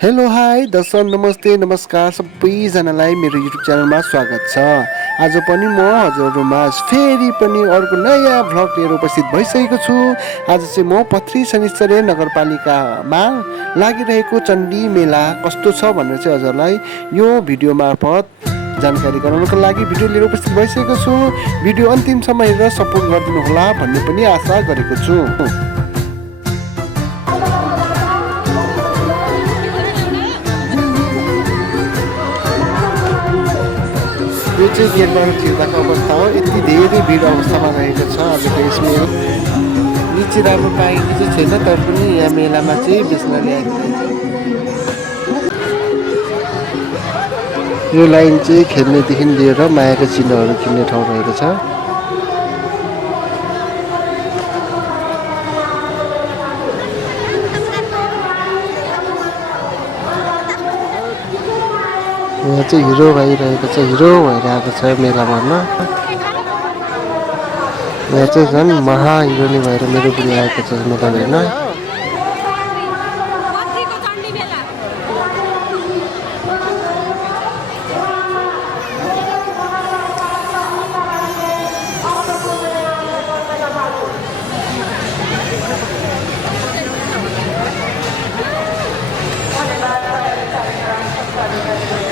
Hello hi दर्शक नमस्ते नमस्कार सबैजनालाई मेरो युट्युब च्यानलमा स्वागत छ। आज पनि म हजुरहरूमा फेरि पनि अर्को नयाँ भ्लग लिएर उपस्थित भइसकेको छु। आज चाहिँ म पत्री शनिश्चरी नगरपालिकामा लागिरहेको चण्डी मेला कस्तो छ भनेर चाहिँ हजुरलाई यो भिडियो मार्फत जानकारी गराउनको लागि भिडियो लिएर उपस्थित भइसकेको छु। भिडियो अन्तिमसम्म हेरेर सपोर्ट गरिदिनु होला भन्ने पनि आशा गरेको छु। यो चाहिँ गेटबाट छिर्दाको अवस्था हो। यति धेरै भिड अवस्थामा रहेको छ आजको यस मेला। लिची राम्रो पाइने चाहिँ छैन, तर पनि यहाँ मेलामा चाहिँ बेच्न ल्याएको यो लाइन चाहिँ खेल्नेदेखि लिएर मायाका चिन्हहरू किन्ने ठाउँ रहेको छ। यहाँ चाहिँ हिरो भइरहेको छ, हिरो भएर आएको छ मेलामा। यहाँ चाहिँ झन् महा हिरोनी भएर मेरो पनि आएको छ मेला हेर्न।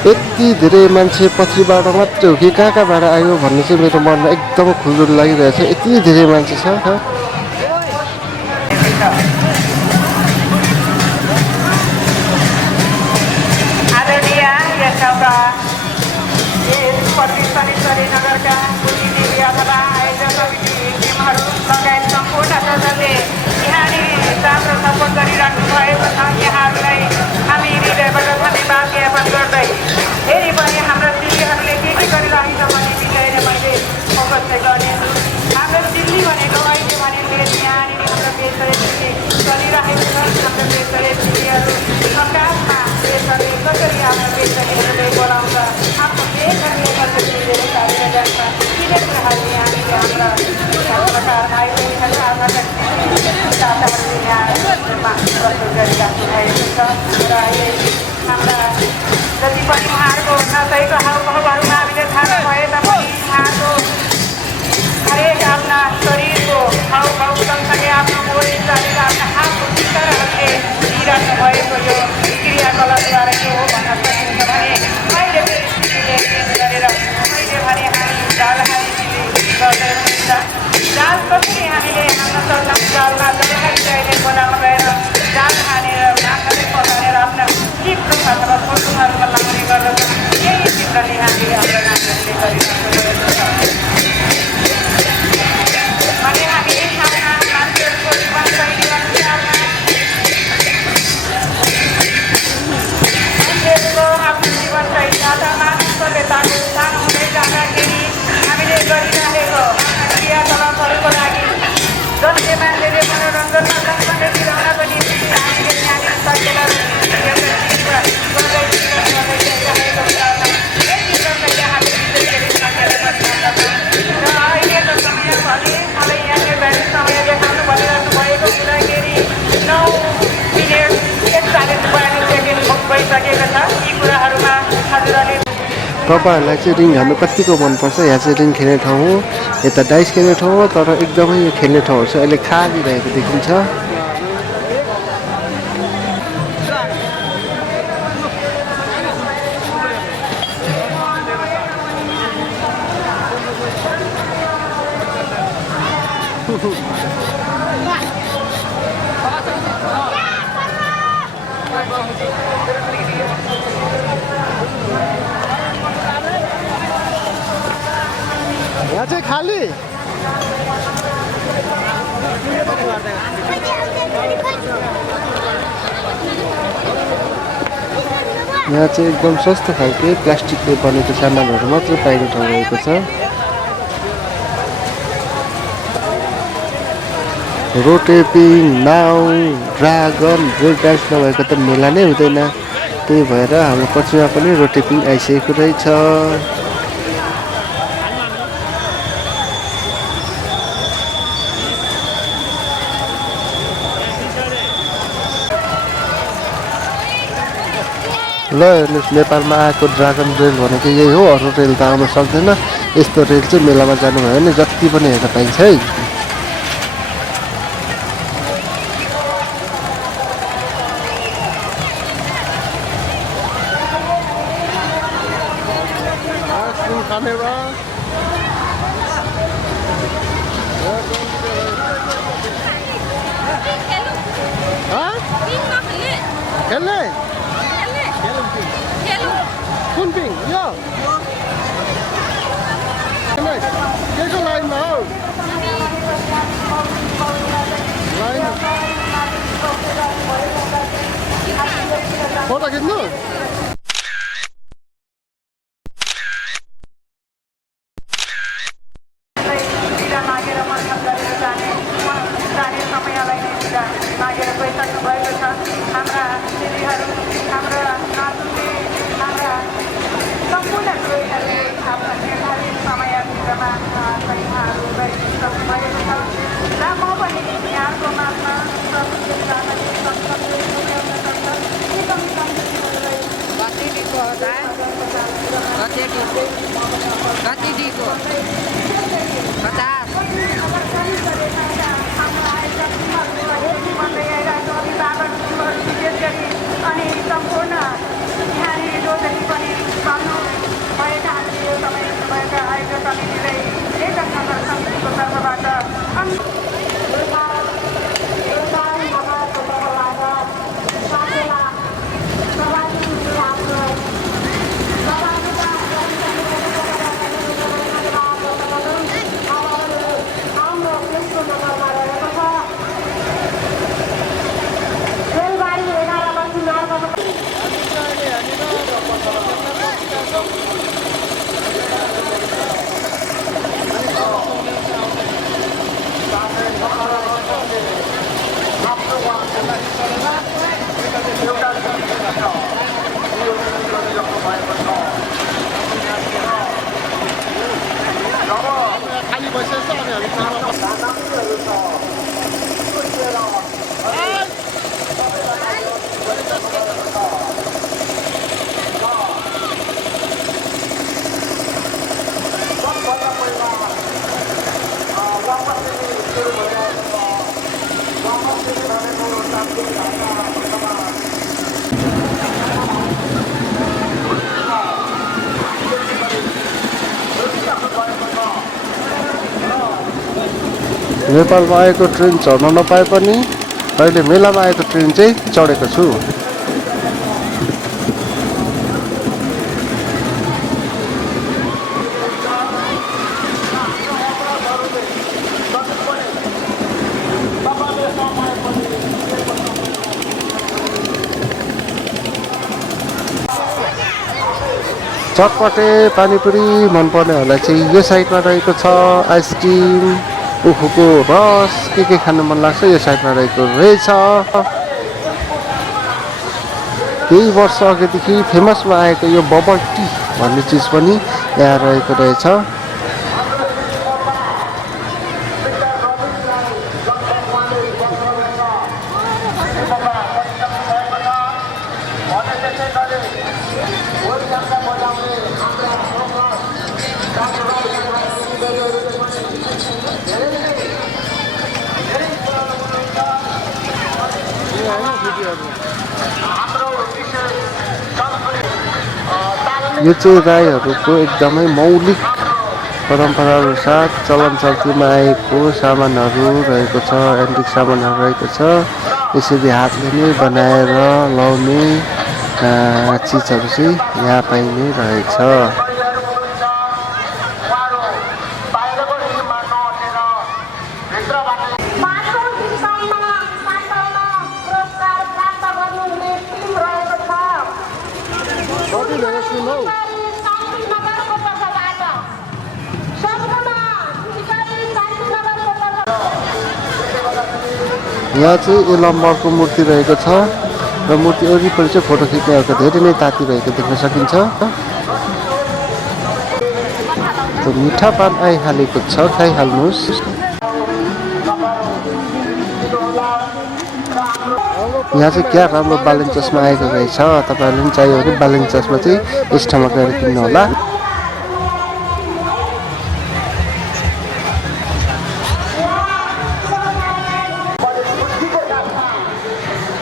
यति धेरै मान्छे पछिबाट मात्रै हो कि कहाँबाट आयो भन्ने चाहिँ मेरो मनमा एकदम खुजुर लागिरहेछ। यति धेरै मान्छे छ। फेरि पनि हाम्रो दिदीहरूले के गरिरहेको छ भने विषयले मैले फोकस चाहिँ गरेँ। हाम्रो दिल्ली भनेको अहिले भने यहाँनिर हाम्रो देशले चलिरहेको छ। हाम्रो देशले दिदीहरू सरकारमा देशहरूले कसरी आफ्नो देशहरूले बोलाउँछ, आफ्नो देशहरूले कसरी दिदीहरू सारेर जान्छ, यिनै कुराहरू यहाँनिर हाम्रा सरकार भाइ बहिनीहरू आफ्ना दाताहरूले यहाँ प्रस्तुत गरिराख्नु भएको छ। र अहिले हाम्रा जति पनि उहाँहरूको नसहीको हाउभाउहरूमा हामीले थाहा भए तापनि उहाँहरूको हरेक आफ्ना शरीरको हाउभाउ सँगसँगै आफ्नो बोली चालेर आफ्ना हातको चित्रहरूले दिइराख्नु भएको यो क्रियाकलापद्वारा के हो भन्न सकिन्छ भने अहिले फेरि गरेर अहिले भने हामी जाल हालिदिने गर्दै हुनुहुन्छ। जाल कसरी हामीले हाम्रो सल्लाह जालमा जसरी अहिले बनाउन गएर जाल हानेर माछाले पकाएर आफ्ना चिप्लो अथवा फोटोहरूमा लगाउने गर्दछ। यही चित्रले हामीले हाम्रो नानीहरूले गरिरहेको छ भने हामी एक ठाउँमा मान्छेहरूको जीवनशैली अनुसारमा मान्छेहरूको आफ्नो जीवनशैली अथवा मानव सभ्यताको स्थान हुँदै जाँदाखेरि हामीले गरिरहेको क्रियाकलापहरूको लागि जसले मान्छेले मनोरञ्जनमा सँगसँगै दिलाउनको निम्ति हामीले यहाँनिर सकेर तपाईँहरूलाई चाहिँ रिङ हाल्नु कतिको मनपर्छ? यहाँ चाहिँ रिङ खेल्ने ठाउँ हो, यता डाइस खेल्ने ठाउँ हो, तर एकदमै यो खेल्ने ठाउँहरू चाहिँ अहिले खाली रहेको देखिन्छ। यहाँ चाहिँ खाली यहाँ चाहिँ एकदम सस्तो खालको प्लास्टिकले बनेको सामानहरू मात्र पाइने ठाउँ रहेको छ। रोटेपिङ, नाउ, ड्रागन, ब्रेक डान्स नभएको त मेला नै हुँदैन। त्यही भएर हाम्रो पछिमा पनि रोटेपिङ आइसकेको रहेछ। ल हेर्नुहोस् नेपालमा आएको ड्रागन रेल भनेको यही हो, अरू रेल त आउन सक्दैन। यस्तो रेल चाहिँ मेलामा जानुभयो भने जति पनि हेर्न पाइन्छ है। खेल्ने कुन पिङ यो के को लाइनमा हौ फोटो खिच्नु मागेर मर्खम गरेर जाने समयलाई नै मागेर गइसक्नु भएको छ। हाम्रा दिदीहरू, हाम्रा नाजुले, हाम्रा सम्पूर्ण गृहिणीहरूले आफ्नो निर्धारित समयभित्रमा उहाँहरू गरिसक्नु भएको छ र म पनि यहाँको माझमा अनि सम्पूर्ण यहाँनिर जो जति पनि पाल्नु भएका हामीले यो समय भएका आयोजक समितिलाई एक नगर समितिको तर्फबाट नेपालमा आएको ट्रेन चढ्न नपाए पनि अहिले मेलामा आएको ट्रेन चाहिँ चढेको छु। चटपटे पानीपुरी मनपर्नेहरूलाई चाहिँ यो साइडमा रहेको छ। आइसक्रिम, उखुको रस के खानु मन लाग्छ यो साइडमा रहेको रहेछ। केही वर्ष अघिदेखि फेमसमा आएको यो बबल टी भन्ने चिज पनि यहाँ रहेको रहेछ। यो चाहिँ राईहरूको एकदमै मौलिक परम्पराहरू साथ चलन चल्तीमा आएको सामानहरू रहेको छ। एन्टिक सामानहरू रहेको छ। यसरी हातले नै बनाएर लाउने चिजहरू चाहिँ यहाँ पाइने रहेछ। यहाँ चाहिँ यलम्बरको मूर्ति रहेको छ र मूर्ति वरिपरि चाहिँ फोटो खिच्नेहरूको धेरै नै ताती रहेको देख्न सकिन्छ। मिठा पान आइहालेको छ, खाइहाल्नुहोस्। यहाँ चाहिँ क्या राम्रो बालिङ चस्मा आएको रहेछ, तपाईँहरूले पनि चाहियो भने बालिङ चस्मा चाहिँ यस ठाउँमा गएर किन्नु होला।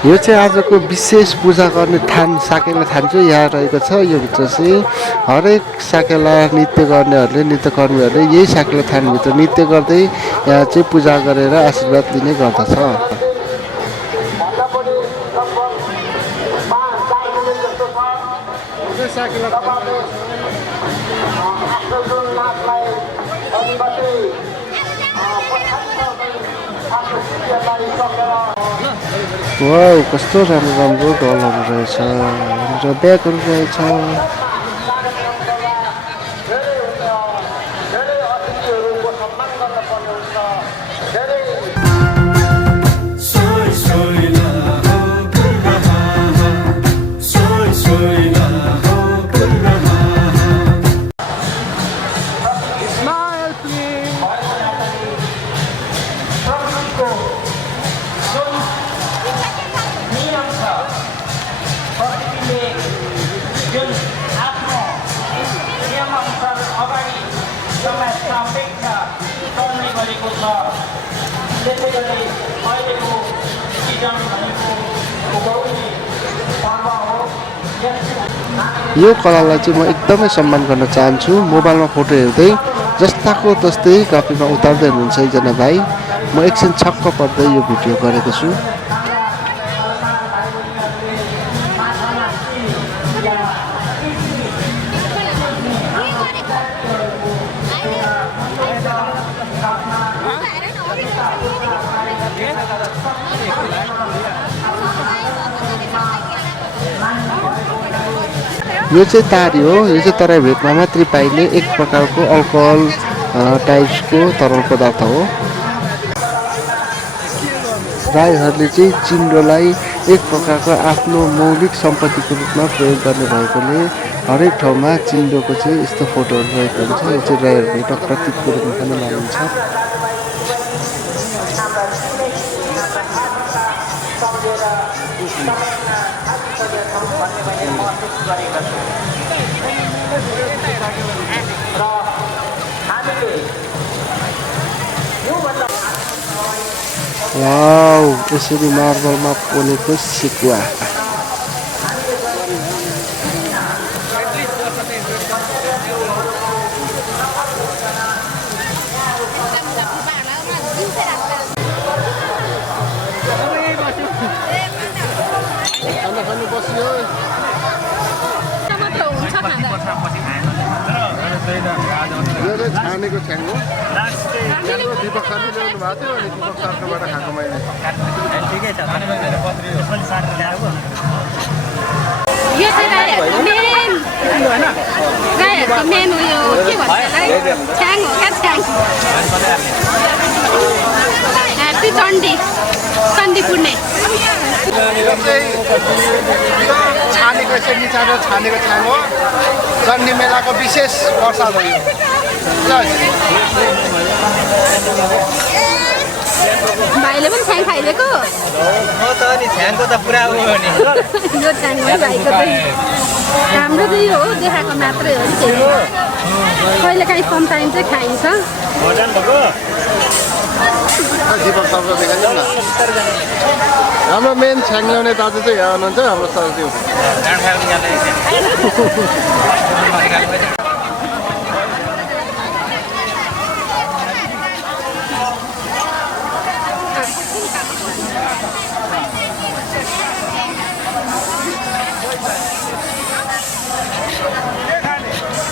यो चाहिँ आजको विशेष पूजा गर्ने थान साकेला थान चाहिँ यहाँ रहेको छ। यो भित्र चाहिँ हरेक साकेला नृत्य गर्नेहरूले नृत्यकर्मीहरूले यही साकेला थानभित्र नृत्य गर्दै यहाँ चाहिँ पूजा गरेर आशीर्वाद लिने गर्दछ। वाउ, कस्तो राम्रो राम्रो ढोलहरू रहेछ, र ब्यागहरू रहेछ। यो कलालाई चाहिँ म एकदमै सम्मान गर्न चाहन्छु। मोबाइलमा फोटो हेर्दै जस्ताको तस्तै कपीमा उतार्दै हुनुहुन्छ एकजना भाइ। म एकछिन छक्क पर्दै यो भिडियो गरेको छु। यो चाहिँ तारी हो। यो चाहिँ तराई भेगमा मात्रै पाइने एक प्रकारको अल्कोहल टाइप्सको तरल पदार्थ हो। राईहरूले चाहिँ चिन्डोलाई एक प्रकारको आफ्नो मौलिक सम्पत्तिको रूपमा प्रयोग गर्ने भएकोले हरेक ठाउँमा चिन्डोको चाहिँ यस्तो फोटोहरू रहेको हुन्छ। यो चाहिँ राईहरूको एउटा प्रतीकको रूपमा पनि मानिन्छ। वाउ, यसरी मार्बलमा पोलेको सिकुवा। छानेको छ्याङ हो। दीपक सरले ल्याउनु भएको थियो अनि दीपक सरकोबाट खाएको मैले। ठिकै छ। यो चाहिँ राईहरूको मेन उयो के भन्छ यसलाई, छ्याङ हो क्या छ्याङ। ह्याप्पी चण्डी पुर्णे। छानेको चाहिँ निचारेर छानेको छ्याङ हो। चण्डी मेलाको विशेष प्रसाद हो यो। भाइले पनि छ्याङ खाइदिएको? म त नि छ्याङको त पुरा हो नि। यो छ्याङ हो भाइको चाहिँ। हाम्रो चाहिँ यो हो, देखाएको मात्रै हो नि। कहिले काहीँ समटाइम चाहिँ खाइन्छ। हाम्रो मेन छ्याङ ल्याउने दाजु चाहिँ यहाँ हुनुहुन्छ, हाम्रो सरदेव।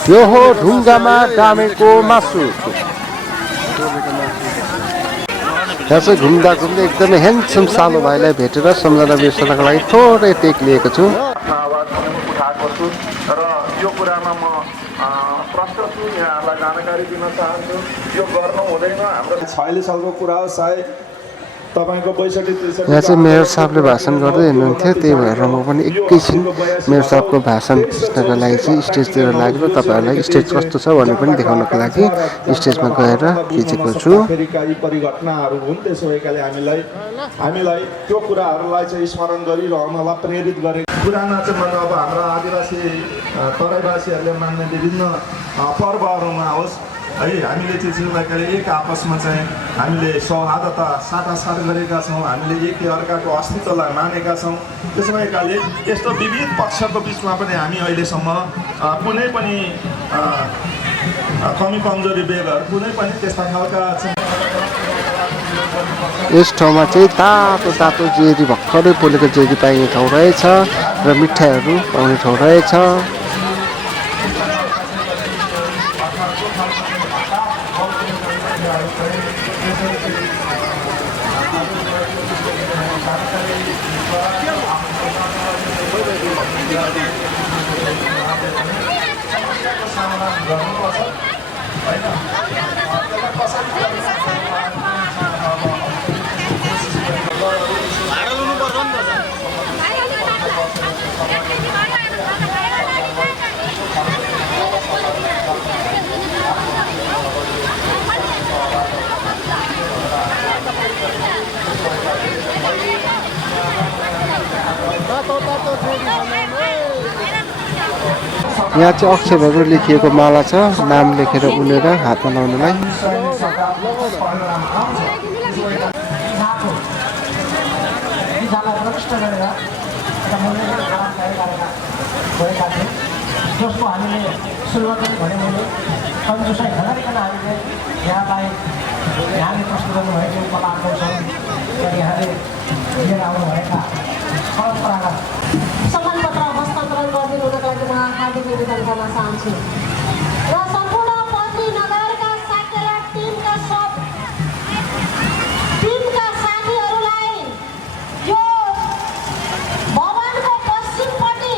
यो हो ढुङ्गामा डामेको मासु। यहाँ चाहिँ घुम्दा घुम्दै एकदमै ह्यान्डसम सालो भाइलाई भेटेर सम्झना बिर्सनको लागि थोरै टेक लिएको छु। उठाएको छु र यो कुरामा म प्रष्ट छु, यहाँलाई जानकारी दिन चाहन्छु। यो गर्नु हुँदैन। हाम्रो 46 सालको कुरा हो, सायद तपाईँको 62-63 यहाँ चाहिँ मेयर साहबले भाषण गर्दै हुनुहुन्थ्यो, त्यही भएर म पनि एकैछिन मेयर साहबको भाषण खिच्नको लागि चाहिँ स्टेजतिर लागेर तपाईँहरूलाई स्टेज कस्तो छ भनेर पनि देखाउनको लागि स्टेजमा गएर खिचेको छु। फेरिकारी परिघटनाहरू हुन्, त्यसो भएकाले हामीलाई त्यो कुराहरूलाई चाहिँ स्मरण गरिरहनलाई प्रेरित गरे। पुराना चाहिँ मतलब अब हाम्रा आदिवासी तराईवासीहरूले मान्ने विभिन्न पर्वहरूमा होस् है, हामीले चाहिँ भएकाले एक आपसमा चाहिँ हामीले सौहार्दता साटासाट गरेका छौँ, हामीले एक अर्काको अस्तित्वलाई मानेका छौँ। त्यसो भएकाले यस्तो विविध पक्षको बिचमा पनि हामी अहिलेसम्म कुनै पनि कमी कमजोरी बेगर कुनै पनि त्यस्ता खालका यस ठाउँमा चाहिँ तातो तातो जेरी भर्खरै पोलेको जेरी पाइने ठाउँ रहेछ र मिठाईहरू पाउने ठाउँ रहेछ। यहाँ चाहिँ अक्षरहरू लेखिएको माला छ, नाम लेखेर उनेर हातमा लाउनलाई। जसको हामीले सुरुवातै भने मैले कन्जुसाइ नगरिकन हामीले यहाँलाई यहाँले प्रस्तुत गर्नुभएको कला कौशल र यहाँले लिएर आउनुभएका परम्परागत सम्मानपत्र हस्तान्तरण गरिदिनुको लागि म हार्दिक निवेदन गर्न चाहन्छु र सम्पूर्ण पत्नी नगरका साकेला टिमका साथीहरूलाई यो भवनको पश्चिमपट्टि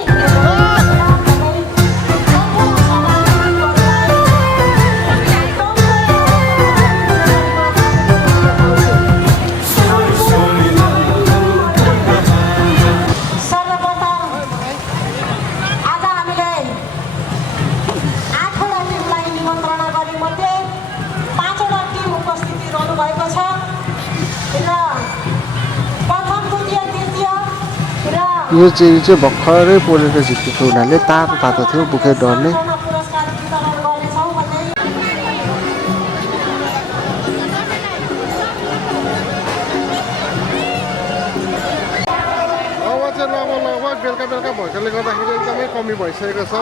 यो चेरी चाहिँ भर्खरै पोलेर झिकेको हुनाले तातो तातो थियो, बुखे डरले। लगभग बेलुका भएकोले गर्दाखेरि एकदमै कमी भइसकेको छ।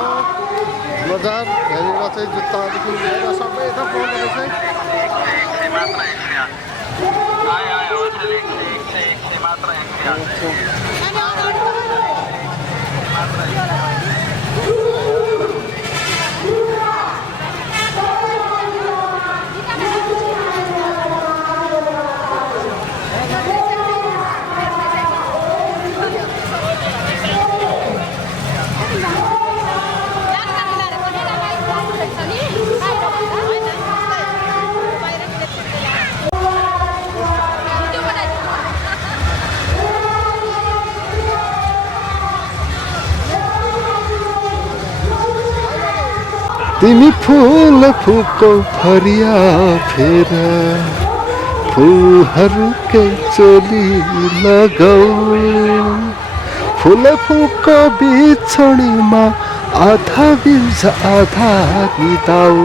बजार हेरेर चाहिँ जुत्तादेखि लिएर सबै यता पाउँदो रहेछ। तिमी फूल फुको फरिया फेर फुलहरूकै चोली लगाऊ, फूल फुको बिछोडीमा आधा बिर्छ आधा बिताऊ।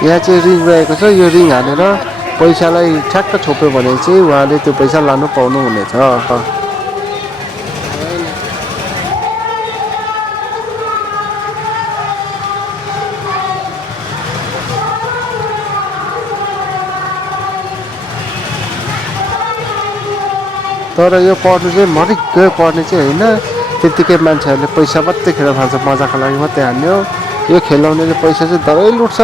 यहाँ चाहिँ रिङ रहेको छ, यो रिङ हानेर पैसालाई ठ्याक्क छोप्यो भने चाहिँ उहाँले त्यो पैसा लानु पाउनुहुनेछ। तर यो पढ्नु चाहिँ मरिक्कै पढ्ने चाहिँ होइन, त्यत्तिकै मान्छेहरूले पैसा मात्रै खेर फाल्छ, मजाको लागि मात्रै हान्यो। यो खेलाउनेले पैसा चाहिँ धरै लुट्छ।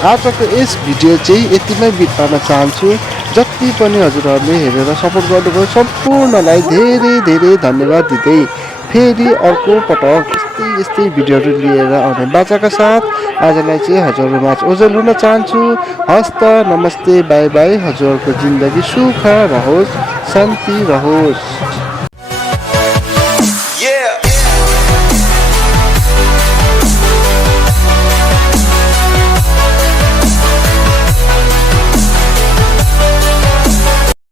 आजको यस भिडियो चाहिँ यतिमै बिताउन चाहन्छु। जति पनि हजुरहरूले हेरेर सपोर्ट गर्नुभयो सम्पूर्णलाई धेरै धेरै धन्यवाद दिँदै फेरि अर्को पटक यस्तै भिडियोहरू लिएर आउने बाचाका साथ आजलाई चाहिँ हजुरहरूमा ओझेल हुन चाहन्छु। हस्त नमस्ते, बाई बाई। हजुरहरूको जिन्दगी सुख रहोस्, शान्ति रहोस्।